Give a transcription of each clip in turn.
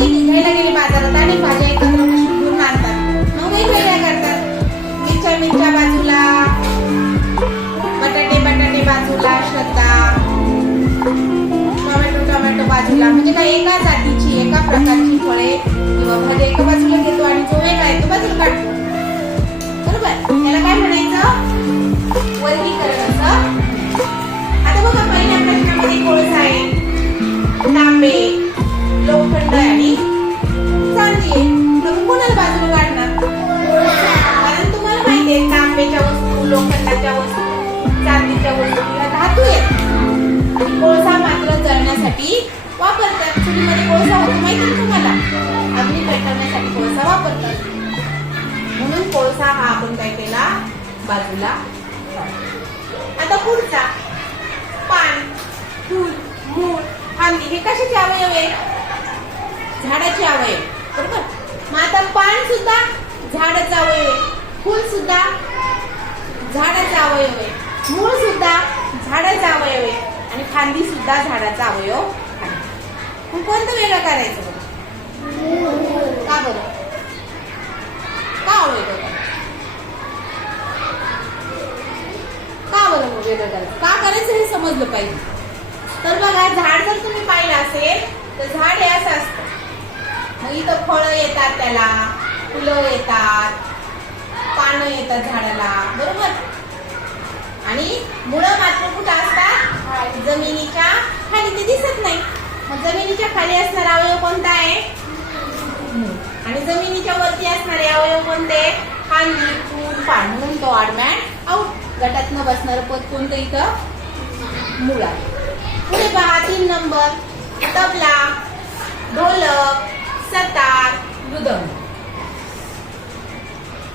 नाही घ्यायला गेले बाजारात आणि भाज्या एकत्र घेऊन आणतात, मग वेगवेगळ्या करतात. मिरच्या बाजूला, बटाटे बाजूला, टोमॅटो बाजूला, म्हणजे काय एका जातीची एका प्रकारची फळे किंवा भाज्या एका बाजूला घेतो आणि जो वेगळा आहे तो बाजूला काढतो. बरोबर, याला काय म्हणायचं? वर्गीकरण असं. आता बघा पहिल्या प्रश्नामध्ये कोळसा आहे, तांबे, लोखंड आणि चांदी आहे. तर कोणाला बाजूला काढणार? कारण तुम्हाला माहिती आहे तांब्याच्या वस्तू, लोखंडाच्या वस्तू, चांदीच्या वस्तू या धातू आहेत आणि कोळसा मात्र जळण्यासाठी वापरतात. चुलीमध्ये कोळसा होतो माहिती आहे तुम्हाला, अग्नी पेटवण्यासाठी कोळसा वापरतात. म्हणून कोळसा हा आपण काय केला? बाजूला. आता पुढचा पान, फूल, मूळ, फांदी हे कशाचे अवयव आहे? झाडाचे अवयव. बरोबर. मग आता पान सुद्धा झाडाचा अवयव आहे, फूल सुद्धा झाडाचा अवयव आहे, मूळ सुद्धा झाडाचा अवयव आहे आणि फांदी सुद्धा झाडाचा अवयव आहे. मग कोणतं वेगळं करायचं? का बरं? का वेगळं करायचं? का बरं वेगळं करायचं? का करायचं हे समजलं पाहिजे. तर बघा, झाड जर तुम्ही पाहिलं असेल तर झाड हे असं असतं. मग इथं फळं येतात, त्याला फुलं येतात, पानं येतात झाडाला. बरोबर. आणि मुळं मात्र कुठं असतात? जमिनीच्या खाली. ते दिसत नाही. मग जमिनीच्या खाली असणारा अवयव कोणता आहे? आणि जमिनीच्या वरती असणारे अवयव कोणते? फांदी, फूल, पान. म्हणून तो ऑडमॅन आउट. गटात न बसणारं पद कोणतं इथं? मूळ आहे. पुढे पहा 3 नंबर, तबला, ढोलक, सतार, मृदंग.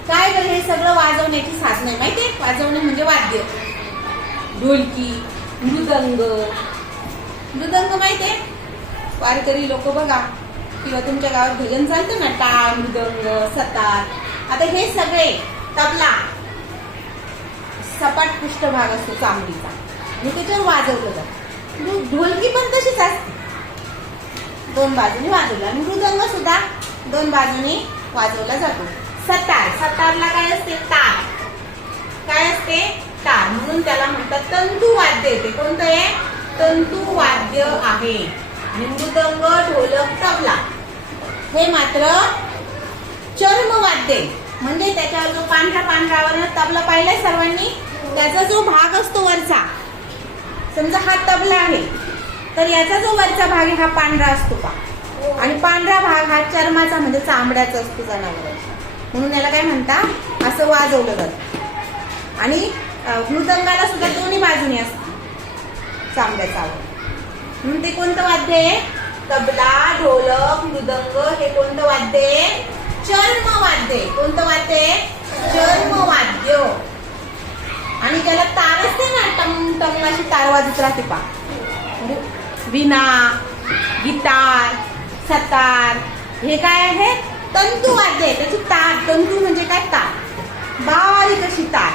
काय बरं? हे सगळं वाजवण्याची साधनं आहे. माहितीये? वाजवणे म्हणजे वाद्य. ढोलकी, मृदंग. मृदंग माहितीये? वारकरी लोक बघा किंवा तुमच्या गावात भजन चालतं ना, टाळ, मृदंग, सतार. आता हे सगळे, तबला सपाट पृष्ठभाग असतो चांदीचा आणि त्याच्यावर वाजवलं जातं. ढोलकी पण तशीच असते, 2 बाजूनी वाजवला. आणि मृदंग सुद्धा 2 बाजूनी वाजवला जातो. सतारला काय असते? तार. काय असते? तार. म्हणून त्याला म्हणतात तंतू वाद्य येते. कोणतं आहे? तंतू वाद्य आहे. आणि मृदंग, ढोलक, तबला हे मात्र चर्मवाद्य. म्हणजे त्याच्यावर जो पांढरा तबला पाहिलाय सर्वांनी, त्याचा जो भाग असतो वरचा, समजा हा तबला आहे तर याचा जो वरचा भाग आहे हा पांढरा असतो का? आणि पांढरा भाग हा चर्माचा म्हणजे चामड्याचा असतो जनावरांचा. म्हणून याला काय म्हणतात? असं वाजवलं जातं. आणि मृदंगाला सुद्धा दोन्ही बाजूने असतं चामड्याचा आवाज. म्हणून ते कोणतं वाद्य आहे? तबला, ढोलक, मृदंग हे कोणतं वाद्य आहे? चर्मवाद्य. कोणतं वाद्य आहे? चर्मवाद्य. आणि त्याला तार असते ना, टम टम अशी तार वाजत राहते पा. विणा, गिटार, सतार हे काय आहे? तंतुवाद्य आहे. त्याची तार, तंतू म्हणजे काय? तार, बारीक अशी तार,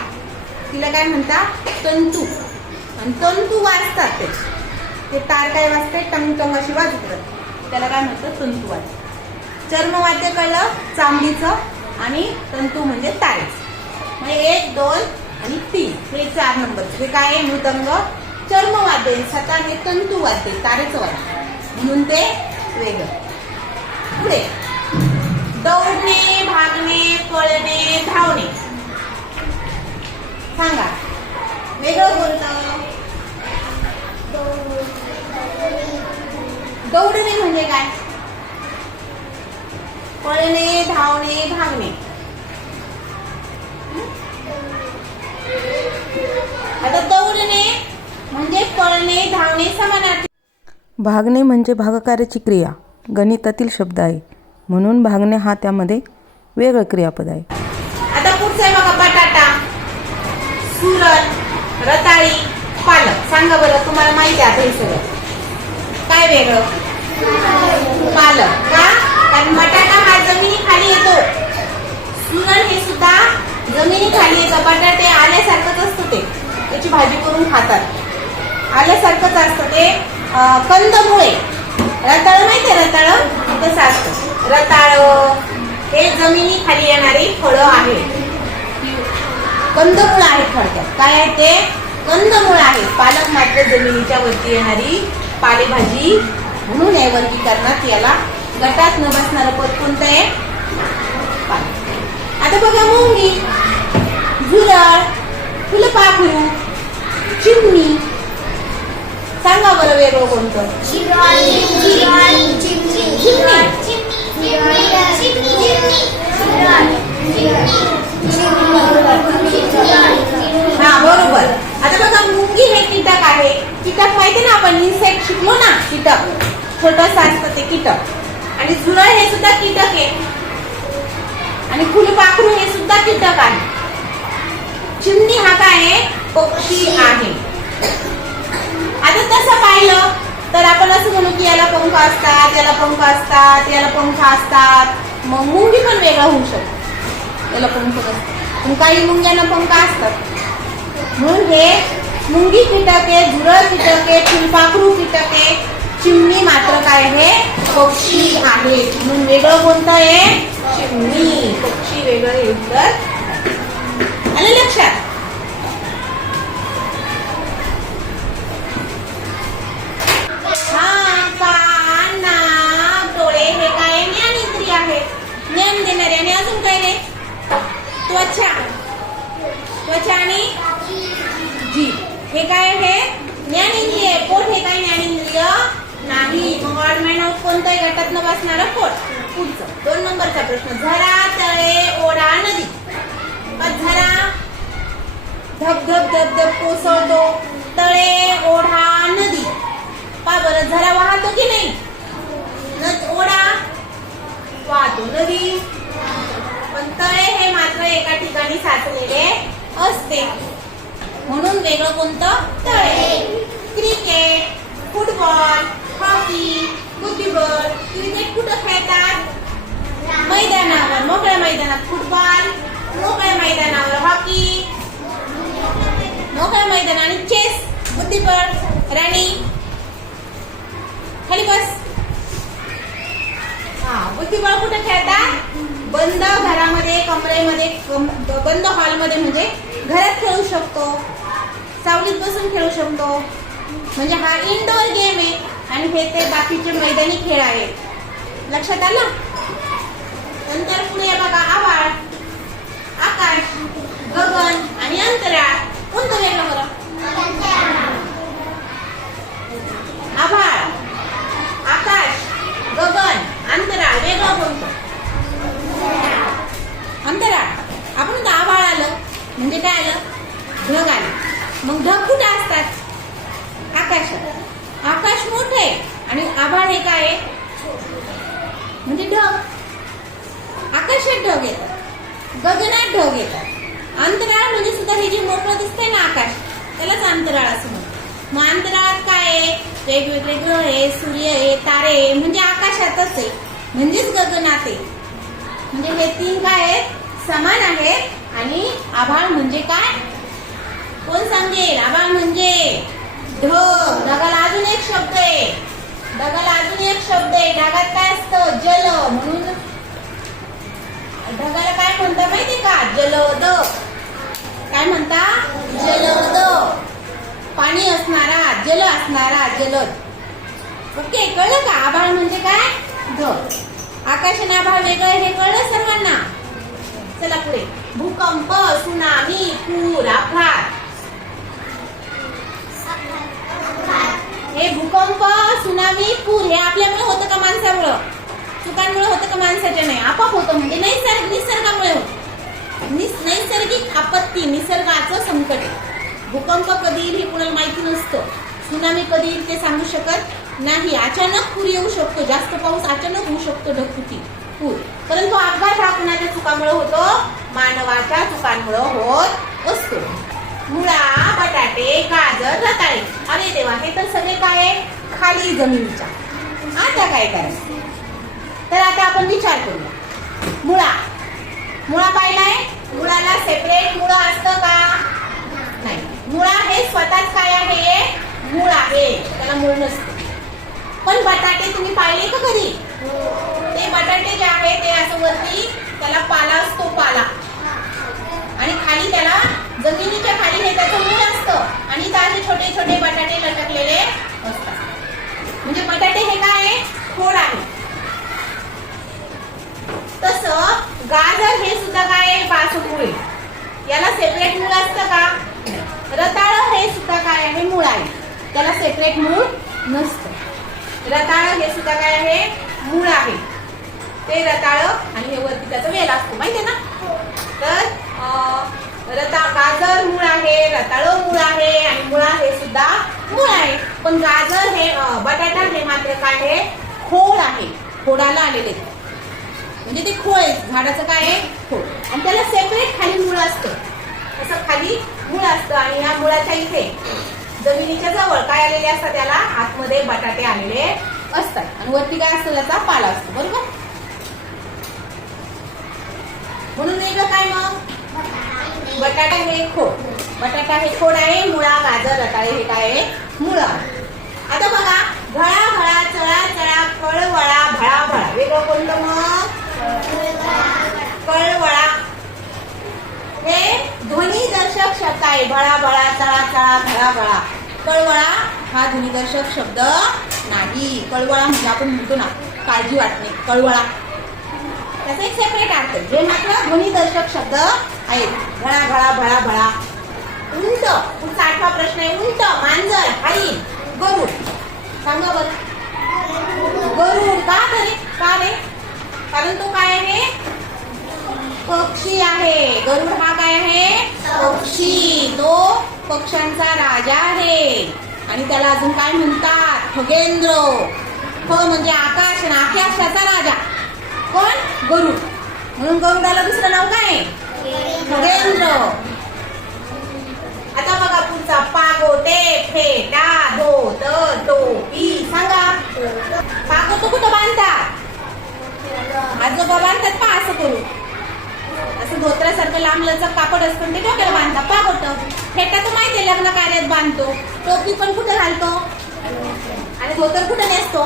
तिला काय म्हणतात? तंतू. आणि तंतू वाजतात त्याची. ते तार काय वाजते? टंग टंग अशी वाजत राहते, त्याला काय म्हणतात? तंतुवाद्य. चर्मवाद्य कळलं? चांदीचं. आणि तंतू म्हणजे तारेच. म्हणजे 1, 2 आणि 3 हे 4 नंबरचे. हे काय आहे? मृदंग चर्मवाद्य, सतार हे तंतुवाद्य, तारेचं वाद्य. म्हणून ते वेगळं. पुढे दौडणे, भागणे, पळणे, धावणे. सांगा वेगळं कोणतं? दौडणे म्हणजे काय? पळणे, धावणे, भागणे. आता दौडणे म्हणजे पळणे, धावणे समानार्थी. भागणे म्हणजे भागाकाराची क्रिया, गणितातील शब्द आहे, म्हणून भागणे हा त्यामध्ये वेगळं क्रियापद आहे. आता पुढचं आहे बघा, बटाटा, सुरण, रताळी, पालक. सांगा बरं, तुम्हाला माहिती आहे हे सगळं. काय वेगळं? पालक. का? कारण बटाटा हा जमिनी खाली येतो, सुरण हे सुद्धा जमिनी खाली येतं. बटाटे आल्यासारखंच असतं, ते त्याची भाजी करून खातात, आल्यासारखंच असतं ते. कंदमुळे. रताळ माहितीये? रताळ कसं असतं रताळ, हे जमिनीखाली येणारी फळं आहेत. कंदमुळं आहेत थोडक्यात. काय आहे ते? कंदमुळं आहेत. पालक मात्र जमिनीच्या वरती येणारी पालेभाजी. म्हणून या वर्गीकरणात याला गटात न बसणारं पद कोणतं आहे? पालक. आता बघा मुंगी, झुरळ, फुलपाखरू, चिमणी. सांगा बरं वेगळं कोणतं? हा बरोबर. आता बघा मुंगी हे कीटक आहे. कीटक माहिती ना, आपण इन्सेक्ट शिकलो ना, कीटक छोटस असतं ते कीटक. आणि झुरळ हे सुद्धा कीटक आहे. आणि फुलपाखरू हे सुद्धा कीटक आहे. चिमणी हा काय आहे? पक्षी आहे. आता तसं पाहिलं तर आपण असं म्हणू की याला पंख असतात, याला पंख असतात, याला पंख असतात. मग मुंगी पण वेगळा होऊ शकतो, याला पंख असतात. पण काही मुंग्यांना पंख असतात. म्हणून हे मुंगी कीटके, झुरळ कीटके, फुलपाखरू कीटके, चिमणी मात्र काय आहे? पक्षी आहे. म्हणून वेगळं कोणतं आहे? चिमणी. पक्षी वेगळं हे उत्तर आलं लक्षात. हा कान, नाक, डोळे हे काय? ज्ञानेंद्रिय आहेत. ज्ञान देणारे. आणि अजून काय रे? त्वचा. त्वचा आणि जीभ हे काय आहे? ज्ञानेंद्रिय. पोट हे काय? ज्ञानेंद्रिय नाही. मग ऑड मॅन आउट कोणतं आहे? गटात न बसणारं पोट. पुढचं 2 नंबरचा प्रश्न. झरा, तळे, ओढा, नदी. झरा धब धब धब धब कोसळतो. तळे, ओढा, नदी. पा बरं झरा वाहतो की नाही? ओढा वाहतो. नदी. पण तळे हे मात्र एका ठिकाणी साचलेले असते. म्हणून वेगळं कोणतं? तळे. क्रिकेट, फुटबॉल, हॉकी, बुद्धिबळ. क्रिकेट कुठं खेळतात? मैदानावर, मोकळ्या मैदानात. फुटबॉल मोकळ्या मैदानावर. हॉकी मोकळ्या मैदानावर. आणि चेस, बुद्धिबळ, राणी. खाली बस. हा बुद्धिबळ कुठे खेळतात? बंद घरामध्ये, कमरेमध्ये, बंद हॉलमध्ये. म्हणजे घरात खेळू शकतो, सावलीत बसून खेळू शकतो. म्हणजे हा इनडोअर गेम आहे. आणि हे ते बाकीचे मैदानी खेळ आहेत. लक्षात आलं. नंतर पुढे बघा आभाळ, आकाश, गगन आणि अंतराळ. कोणतं वेगळं बरं? आभाळ, आकाश, गगन, अंतराळ. वेगळं कोणतं? अंतराळ. आपण आभाळ आलं म्हणजे काय आलं? ढग आलं. मग ढग कुठे असतात? आकाशात. आकाश मोठे आणि आभाळ हे काय? म्हणजे ढग. आकाशात ढग येतात, गगनात ढग येतात. अंतराळ म्हणजे सुद्धा हे जे मोठं दिसतंय ना आकाश, त्यालाच अंतराळ असं म्हणतात. मग अंतराळात काय आहे? वेगवेगळे ग्रह आहे, सूर्य आहे, तारे. म्हणजे आकाशातच आहे, म्हणजेच गगनात आहे. म्हणजे हे 3 काय आहेत? समान आहेत. आणि आभाळ म्हणजे काय? कोण सांगेल? आभाळ म्हणजे ढग. ढगाला अजून एक शब्द आहे. ढगाला अजून एक शब्द आहे. ढगात काय असतं? जल. म्हणून ढगाला काय म्हणता माहिती का? जलद. काय म्हणता? जलद. पाणी असणारा, जल असणारा, जलद. ओके, कळलं का? आभाळ म्हणजे काय? ढग. आकाश आणि आभाळ वेगळं हे कळलं सर्वांना. चला पुढे. भूकंप, सुनामी, पूर, अपघात. हे भूकंप, सुनामी, पूर हे आपल्यामुळे होतं का माणसामुळं? चुकांमुळे होतं का माणसाच्या? नाही, आपोआप होतं. म्हणजे निसर्गामुळे होतं. नैसर्गिक आपत्ती, निसर्गाचं संकट. भूकंप कधी येईल हे कुणाला माहिती नसतं. सुनामी कधी येईल ते सांगू शकत नाही. अचानक पूर येऊ शकतो, जास्त पाऊस अचानक होऊ शकतो, ढगफुटी, पूर. परंतु अपघात हा कुणाच्या चुकामुळे होतो? मानवाच्या चुकांमुळे होत असतो. मुळा, बटाटे, गाजर, रताळे. अरे देवा, हे तर सगळे काय? खाली जमिनीच्या. आता काय करायचं? तर आता आपण विचार करूया. मुळा. मुळा पाहिलाय? मुळाला सेपरेट मुळा असतं का? नाही. मुळा हे स्वतःच काय आहे? मूळ आहे, त्याला मूळ नसतं. पण बटाटे तुम्ही पाहिले का कधी? सुद्धा काय आहे? पार्श्वमूळ आहे. याला सेपरेट मूळ असतं का? रताळ हे सुद्धा काय आहे? मूळ आहे. त्याला सेपरेट मूळ नसतं. रताळ हे सुद्धा काय आहे? मूळ आहे. ते रताळ आणि हे वरती त्याचा वेल असतो, माहितीये ना? तर गाजर मूळ आहे, रताळ मूळ आहे आणि मुळा हे सुद्धा मूळ आहे. पण गाजर हे बटाटा हे मात्र काय आहे? खोड आहे. खोडाला आलेले म्हणजे ते खोड आहे झाडाचं. काय आहे? खोड. आणि त्याला सेपरेट खाली मूळ असतं. तसं खाली मूळ असतं आणि या मुळाच्या इथे जमिनीच्या जवळ काय आलेले असतात? त्याला आतमध्ये बटाटे आलेले असतात आणि वरती काय असतं? त्याचा पाला असतो. बरोबर. म्हणून वेगळं काय मग? बटाटा हे खोड. बटाटा हे खोड आहे. मुळा, गाजर, रताळे हे काय आहे? मुळा. आता बघा, घळा घळा, चळा चळा, कळवळा, भळा भळा. वेगळं कोणतं मग? कळवळा. हे ध्वनीदर्शक शब्द आहे. भळा भळा, चळा चळा, भळा भळा. कळवळा हा ध्वनीदर्शक शब्द नाही. कळवळा म्हणजे आपण म्हणतो ना, काळजी वाटणे, कळवळा. त्याचा एक सेपरेट अर्थ आहे. हे मात्र ध्वनीदर्शक शब्द आहेत. घळा घळा, भळा भळा. उंट. पुढचा 8वा प्रश्न आहे. उंट, मांजर, हरिण, गरुड. सांगा बरं. गरुड. का तरी? का रे? कारण तो काय आहे? पक्षी आहे. गरुड हा काय आहे? पक्षी. तो पक्ष्यांचा राजा आहे. आणि त्याला अजून काय म्हणतात? खगेंद्र. ख म्हणजे आकाश आणि आकाशाचा राजा कोण? गरुड. म्हणून गरुडाला दुसरं नाव काय? खगेंद्र. आता बघा पुढचा. पागोटे, फेटा, धोत, टोपी. सांगा. पागोट कुठं बांधतात? आजोबा बांधतात पहा असं करू. असं धोत्रासारखं लांब लचक कापड असतं ते डोक्याला बांधतात. पागोट. फेटा तर माहितीये लग्न कार्यात बांधतो. टोपी पण कुठे घालतो? आणि धोतर कुठे नेसतो?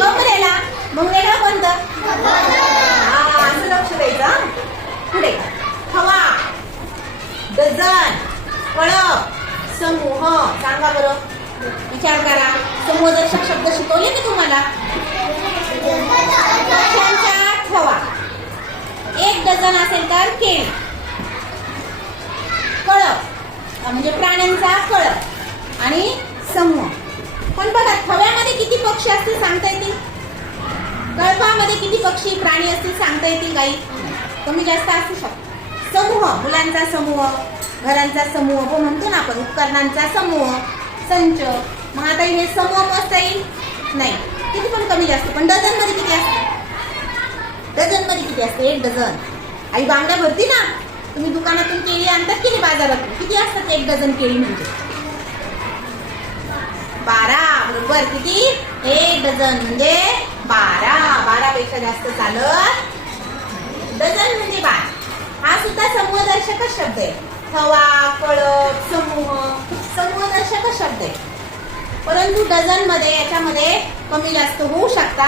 कमरेला. मग वेगळं कोणतं? असं लक्ष द्यायचं. पुढे. हवा, डझन, कळप, समूह. सांगा बरं. विचार करा. समूहदर्शक शब्द शिकवले की तुम्हाला? पक्ष्यांचा थवा. 1 डझन असेल तर केळी. कळप म्हणजे प्राण्यांचा कळप आणि समूह. पण बघा, थव्यामध्ये किती पक्षी असतील सांगता येतील? कळपामध्ये किती पक्षी प्राणी असतील सांगता येतील? काही कमी जास्त असू शकतो. समूह, मुलांचा समूह, घरांचा समूह हो म्हणतो ना आपण, उपकरणांचा समूह, संच. मग आता हे समूह मोजता येईल? नाही. किती पण कमी जास्त. पण डझन मध्ये किती असते? डझन मध्ये किती असते? 1 डझन. आई बांगड्या भरती ना. तुम्ही दुकानातून केळी आणतात की नाही बाजारातून? किती असतात 1 डझन केळी म्हणजे? 12. बरोबर. किती? 1 डझन म्हणजे 12. 12 पेक्षा जास्त चालत. डझन म्हणजे 12. हा सुद्धा समूहदर्शकच शब्द आहे. थवा, कळप, समूह, समूहदर्शकच शब्द आहे. परंतु डझन मध्ये याच्यामध्ये कमी जास्त होऊ शकता.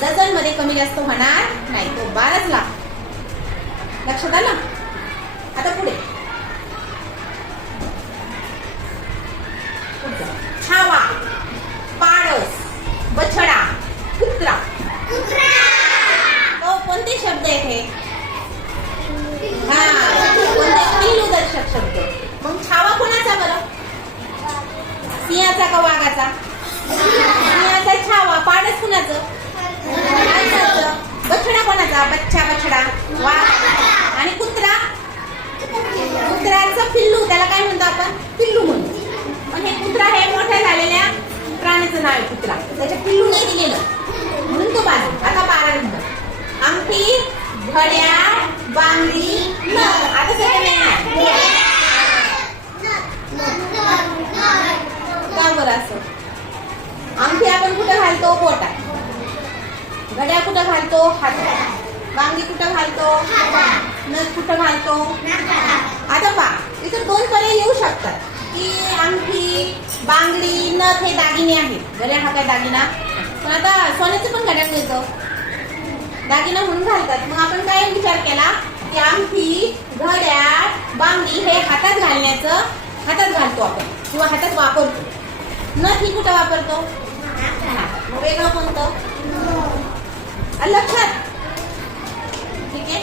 डझन मध्ये कमी जास्त होणार नाही. तो 12च लागतो. लक्षात आलं? आता पुढे. छावा, पाडस, बछडा, कुत्रा. तो कोणते शब्द आहेत हे? कोणते? पिल्लूदर्शक शब्द. मग छावा कोणाचा बरं? सिंहाचा का वाघाचा? सिंहाचा छावा. पाडस कुणाचं? बछडा कोणाचा? बच्चा, बछडा, वाघ. आणि कुत्रा? कुत्र्याचं पिल्लू. त्याला काय म्हणतो आपण? पिल्लू म्हणतो. पण हे कुत्रा हे मोठ्या झालेल्या प्राण्याचं नाव आहे कुत्रा. त्याच्या पिल्लू नाही दिलेलं म्हणून तो बाजू. आता 12 नंबर. अंगठी, घड्याळ, बांगडी, नथ. आता सगळं नाही. का बरं असं? अंगठी आपण कुठं घालतो? पोटात. घड्याळ कुठं घालतो? हातात. बांगडी कुठं घालतो? नथ कुठं घालतो? आता पहा, इथं 2 पर्याय येऊ शकतात की अंगठी, बांगडी, नथ हे दागिने आहेत. घड्याळ हा काय दागिना? पण आता सोन्याचं पण घड्याळ मिळतं, दागिना म्हणून घालतात. मग आपण काय विचार केला की अंगठी, घड्याळ, बांगडी हे हातात घालण्याचं, हातात घालतो आपण किंवा हातात वापरतो. नथ ही कुठं वापरतो? मग वेगळं कोणतं? लक्षात? ठीक आहे.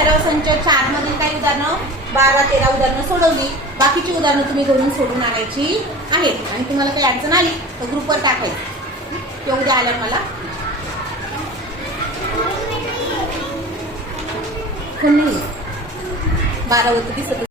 सराव संच 4 मधील काही उदाहरणं 12-13 उदाहरणं सोडवली. बाकीची उदाहरणं तुम्ही घरून सोडून आणायची आहेत आणि तुम्हाला काही अडचण आली तर ग्रुपवर टाकायची. ते उद्या आल्या मला कोण नाही 12 वरती दिसत